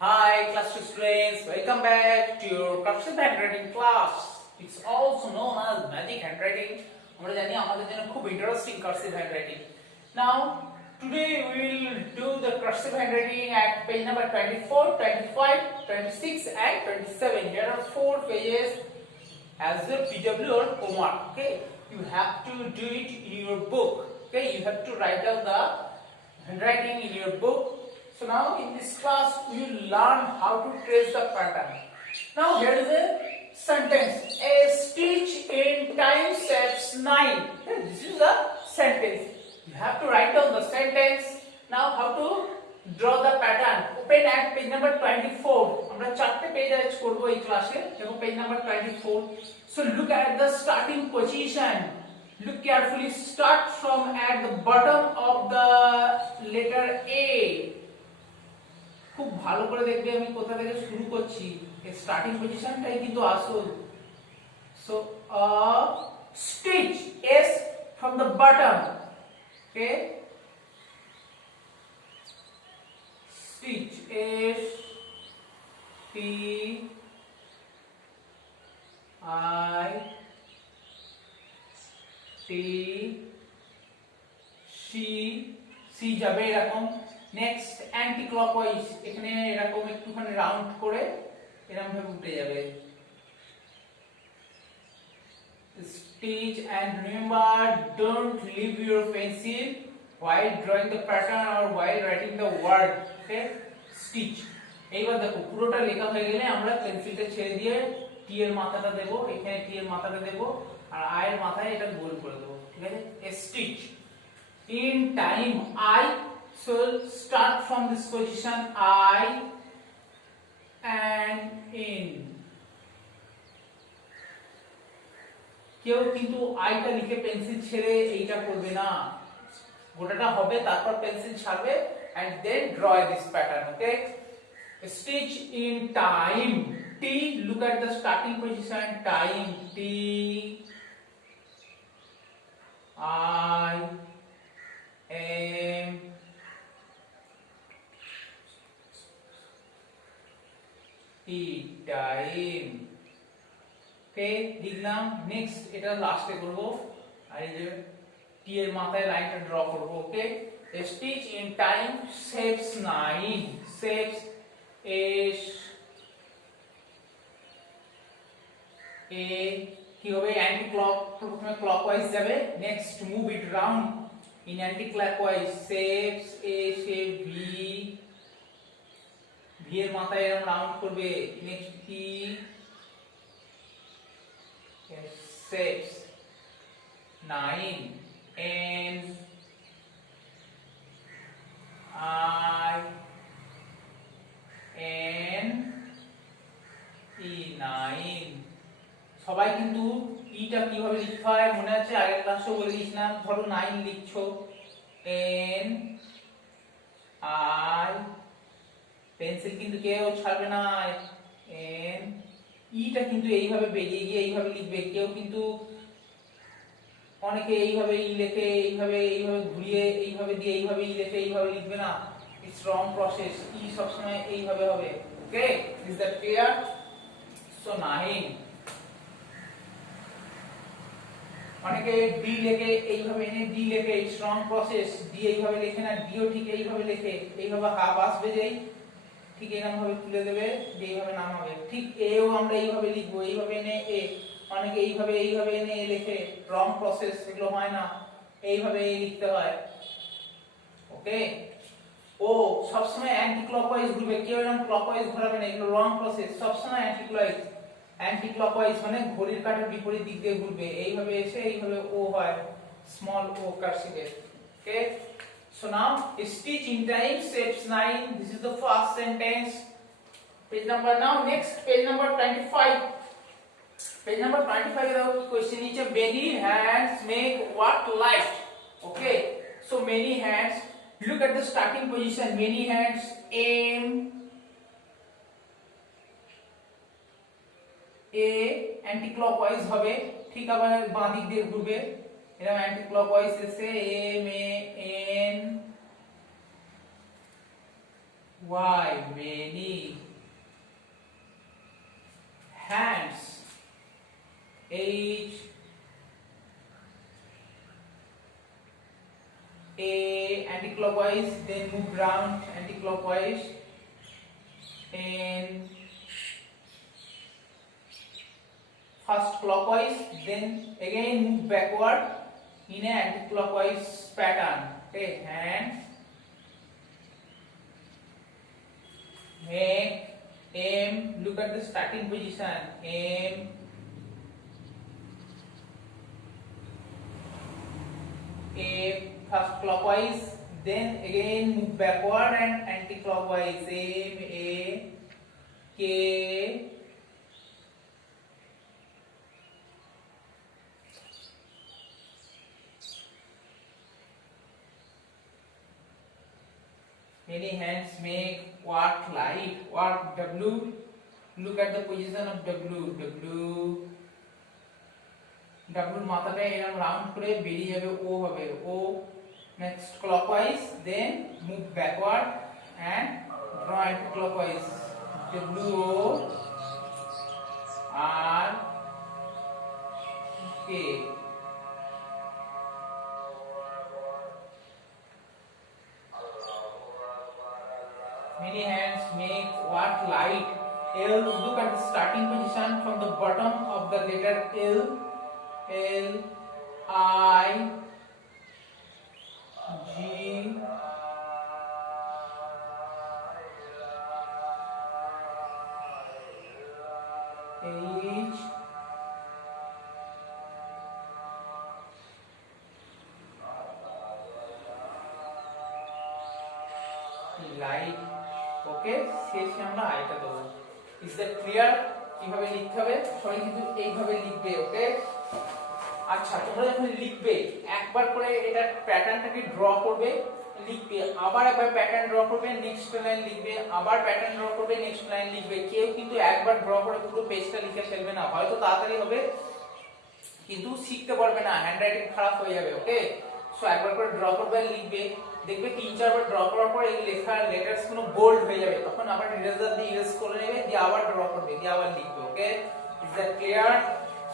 Hi, class 2 students. Welcome back to your cursive handwriting class. It's also known as magic handwriting. আমরা জানি আমাদের জন্য খুব interesting cursive handwriting. Now, today we will do the cursive handwriting at page number 24, 25, 26 and 27. Here are 4 pages as the PW or homework. Okay, you have to do it in your book. Okay, you have to write down the handwriting in your book. So now in this class we will learn how to trace the pattern. Now here is a sentence. A stitch in time saves 9. Okay, this is the sentence. You have to write down the sentence. Now how to draw the pattern. Open at page number 24. আমরা চারটে পেজ আজ করব এই ক্লাসে এবং page number 24. So look at the starting position. Look carefully. Start from at the bottom of the letter A. খুব ভালো করে দেখবে আমি কোথা থেকে শুরু করছি এই স্টার্টিং পজিশনটাই কিন্তু আসল so stitch s from the bottom okay stitch s t i t c যাবে এরকম নেক্সট অ্যান্টি ক্লকওয়াইজ এখানে এরকম একটুখানি রাউন্ড করে এরকম ভাবে উঠে যাবে stitch and remember don't leave your pencil while drawing the pattern or while writing the word okay stitch এইবার দেখো পুরোটা লেখা হয়ে গেলে আমরা পেন্সিলটা ছেড়ে দিয়ে টি এর মাথাটা দেব এখানে টি এর মাথাটা দেব আর আই এর মাথায় এটা গোল করে দেব ঠিক আছে stitch in time I. So start from this position I and in. কেউ কিন্তু আইটা লিখে পেন্সিল ছেড়ে এইটা করবে না গোটাটা হবে তারপর পেন্সিল ছাড়বে and then draw this pattern okay stitch in time T. Look at the starting position time T I M time okay লিখলাম নেক্সট এটা লাস্টে করব আর এই যে টি এর মাথায় লাইনটা ড্র করব okay stitch in time saves 9 saves S A কি হবে অ্যান্টি ক্লক প্রথমে ক্লকওয়াইজ যাবে next move it round in anti clockwise saves A সে ভি ভি এর মাথায় এরকম রাউন্ড করবে next T saves 9 N I N E 9 সবাই কিন্তু ইটা কিভাবে লিখতে হয় মনে আছে আগের ক্লাসে বলে দিয়েছিলাম ধরো 9 লিখছো এন আই পেন্সিল কিন্তু কেউ ছাড়বে না এন ইটা কিন্তু এইভাবে বেরিয়ে গিয়ে এইভাবে লিখবে কেউ কিন্তু অনেকে এইভাবে ই লেখে এইভাবে ঘুরিয়ে এইভাবে দিয়ে এইভাবে ই লেখে এইভাবে লিখবে না ইটস রং প্রসেস ই সব সময় এইভাবে হবে ওকে ইজ দ্যাট ক্লিয়ার সো 9 অনেকে ডি লেখে এইভাবে এনে ডি লেখে ইটস রং প্রসেস ডি এইভাবে লেখে না ডিও ঠিক এইভাবে লেখে এইভাবে হাফ আসবে যেই ঠিক এরকম ভাবে তুলে দেবে এইভাবে নামাবে ঠিক এও আমরা এইভাবে লিখবো এইভাবে এনে এ অনেকে এইভাবে এনে এ লেখে রং প্রসেস এগুলো হয় না এইভাবে লিখতে হয় ওকে ও সব সময় অ্যান্টি ক্লকওয়াইজ ঘুরবে কেউ এরকম ক্লকওয়াইজ ঘোরাবে না এগুলো রং প্রসেস সব সময় অ্যান্টি ক্লকওয়াইজ মানে ঘড়ির কাঁটার বিপরীত দিক দিয়ে ঘুরবে এইভাবে এসে এইভাবে ও হয় স্মল ও কার্সিভে ওকে so now stitch in time saves 9 this is the first sentence page number now next page number 25 page number 25 the question is many hands make what light okay so many hands look at the starting position many hands aim a anti clockwise হবে ঠিক আবার বাঁ দিক দিয়ে ঘুরবে এরকম anti clockwise এসে M A N Y, many hands. H, A, anti-clockwise, then move round anti-clockwise. N, first clockwise, then again move backward in an anti-clockwise pattern. Okay, hands. Make M, look at the starting position. M, A, first clockwise, then again move backward and anti-clockwise. M, A, K, many hands make work light. Work W, look at the position of W. W মাথাটা এরকম রাউন্ড করে বেরিয়ে যাবে, ও হবে O. Next clockwise, then move backward and draw anti clockwise. W O R K, many hands make what light. L, look at the starting position from the bottom of the letter L. L, I, G, H, light. ওকে, শেষে আমরা আইটা দেবো। Is that clear? কিভাবে লিখতে হবে সবাই কিন্তু এইভাবে লিখবে। ওকে, আচ্ছা তোমরা যখন লিখবে একবার করে এটা প্যাটার্নটাকে ড্র করবে, লিখবে, আবার একবার প্যাটার্ন ড্র করবে, নেক্সট লাইন লিখবে, আবার প্যাটার্ন ড্র করবে, নেক্সট লাইন লিখবে। কেউ কিন্তু একবার ড্র করে পুরো পেজটা লিখে ফেলবে না, হয়তো তাড়াতাড়ি হবে কিন্তু শিখতে পারবে না, হ্যান্ডরাইটিং খারাপ হয়ে যাবে। ওকে, সো একবার করে ড্র করবে আর লিখবে, দেখবে 3-4 বার ড্র করার পর এই লেখার লেটারস গুলো বোল্ড হয়ে যাবে, তখন আবার ইরেজার দিয়ে ইরেজ করে নেবে, দিয়ে আবার ড্র করবে, দিয়ে আবার লিখবে। Okay, is that clear?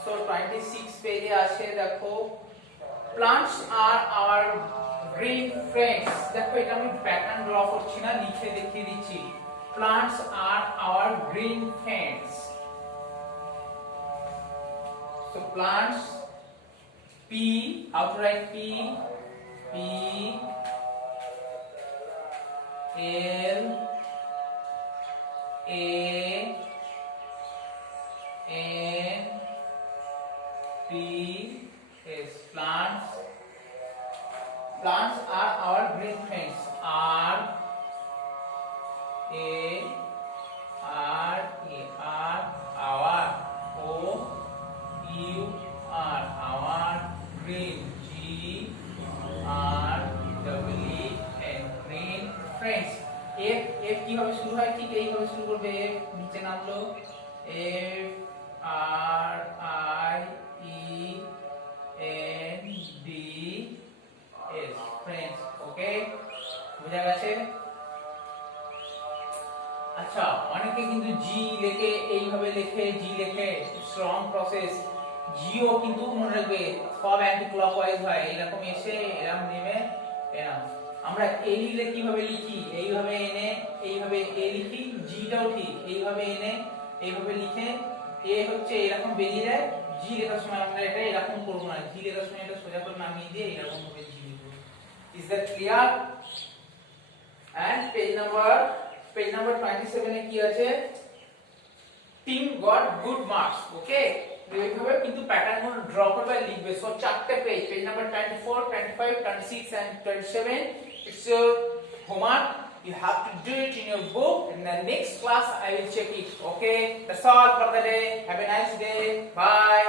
So 26 পেজে আছে, দেখো plants are our green friends. দেখো এটা আমি প্যাটার্ন ড্র করছি না, লিখে দেখিয়ে দিচ্ছি। Plants are our green friends. So plants, P, how to write P? P, L, A, N, T, S. Plants. Plants are our green friends. R, A, R, A, R, our. O, U, R, our. Green, G, R, W, E, N. Green friends. F, F কিভাবে শুরু হয় ঠিক এইভাবে শুরু করবে। F নিচে নামলো, F, R, I, E, N, D, S. Friends. ওকে, বুঝা গেছে? আচ্ছা, অনেকে কিন্তু জি লেখে, এইভাবে লেখে, জি লেখে, স্ট্রং প্রসেস। জিও কিন্তু মনে রাখবে সব অ্যান্টি ক্লকওয়াইজ হয়, এরকম এসে এরকম নেমে এরকম। আমরা এ লিখলে কিভাবে লিখি, এইভাবে এনে এইভাবে এ লিখি, জিটাও ঠিক এইভাবে এনে এইভাবে লিখে, এ হচ্ছে এরকম বেরিয়ে যায়, জি লেখার সময় আমরা এটা এরকম করব না, জি লেখার সময় এটা সোজা করে নামিয়ে দিয়ে এরকম ভাবে জি লিখব। Is that clear? And page number 27 এ কি আছে? Team got good marks. Okay, এইভাবে কিন্তু প্যাটার্ন গুলো ড্র করবে আর লিখবে। সো চারটে পেজ নাম্বার 24, 25, 26 and 27. It's your homework. You have to do it in your book. In the next class, I will check it. Okay, that's all for the day. Have a nice day. Bye.